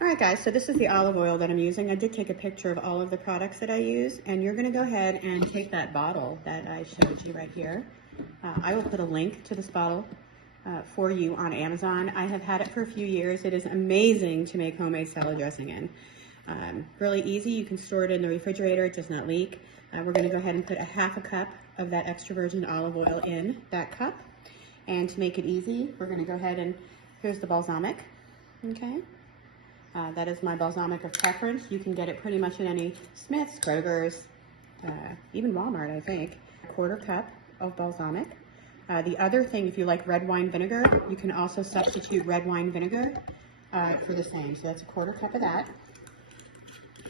All right, guys, so this is the olive oil that I'm using. I did take a picture of all of the products that I use, and you're gonna go ahead and take that bottle that I showed you right here. I will put a link to this bottle for you on Amazon. I have had it for a few years. It is amazing to make homemade salad dressing in. Really easy. You can store it in the refrigerator. It does not leak. We're gonna go ahead and put a half a cup of that extra virgin olive oil in that cup. And to make it easy, we're gonna go ahead and, here's the balsamic, okay? That is my balsamic of preference. You can get it pretty much in any Smith's, Kroger's, even Walmart, I think. A quarter cup of balsamic. The other thing, if you like red wine vinegar, you can also substitute red wine vinegar for the same. So that's a quarter cup of that.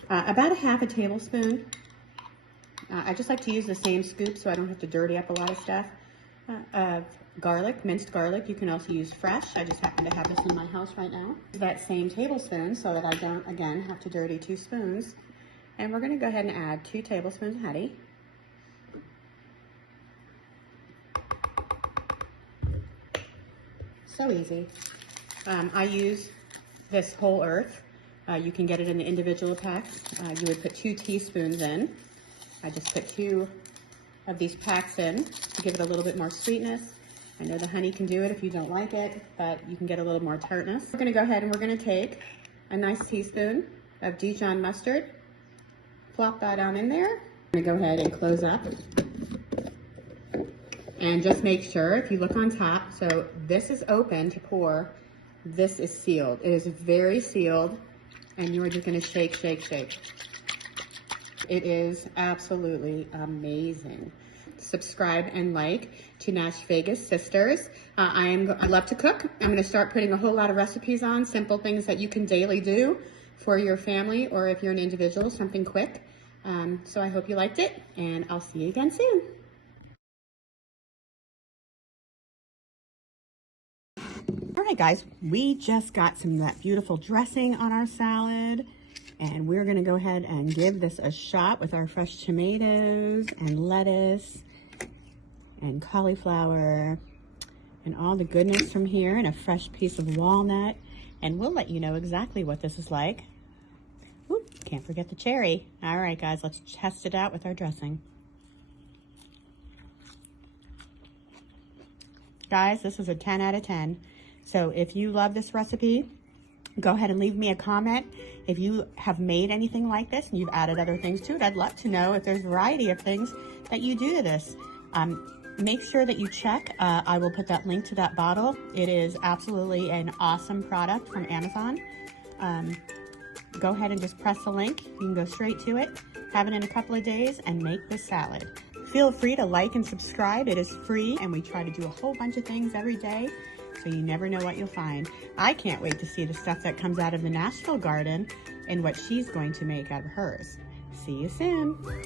About a half a tablespoon. I just like to use the same scoop so I don't have to dirty up a lot of stuff. Of garlic, minced garlic. You can also use fresh. I just happen to have this in my house right now. That same tablespoon so that I don't, again, have to dirty 2 spoons. And we're going to go ahead and add 2 tablespoons of honey. So easy. I use this whole earth. You can get it in the individual packs. You would put 2 teaspoons in. I just put 2 of these packs in to give it a little bit more sweetness. I know the honey can do it if you don't like it, but you can get a little more tartness. We're gonna go ahead and we're gonna take a nice teaspoon of Dijon mustard, plop that on in there. I'm gonna go ahead and close up. And just make sure, if you look on top, so this is open to pour, this is sealed. It is very sealed, and you are just gonna shake, shake, shake. It is absolutely amazing. Subscribe and like to Nash Vegas Sisters. I love to cook. I'm going to start putting a whole lot of recipes on, simple things that you can daily do for your family, or if you're an individual, something quick. So I hope you liked it, and I'll see you again soon. All right, guys, we just got some of that beautiful dressing on our salad. And we're gonna go ahead and give this a shot with our fresh tomatoes and lettuce and cauliflower and all the goodness from here, and a fresh piece of walnut. And we'll let you know exactly what this is like. Ooh, can't forget the cherry. All right, guys, let's test it out with our dressing. Guys, this is a 10 out of 10. So if you love this recipe, go ahead and leave me a comment. If you have made anything like this and you've added other things to it, I'd love to know if there's a variety of things that you do to this. Make sure that you check. I will put that link to that bottle. It is absolutely an awesome product from Amazon. Go ahead and just press the link. You can go straight to it, have it in a couple of days, and make this salad. Feel free to like and subscribe. It is free, and we try to do a whole bunch of things every day, so you never know what you'll find. I can't wait to see the stuff that comes out of the Nashville garden and what she's going to make out of hers. See you soon.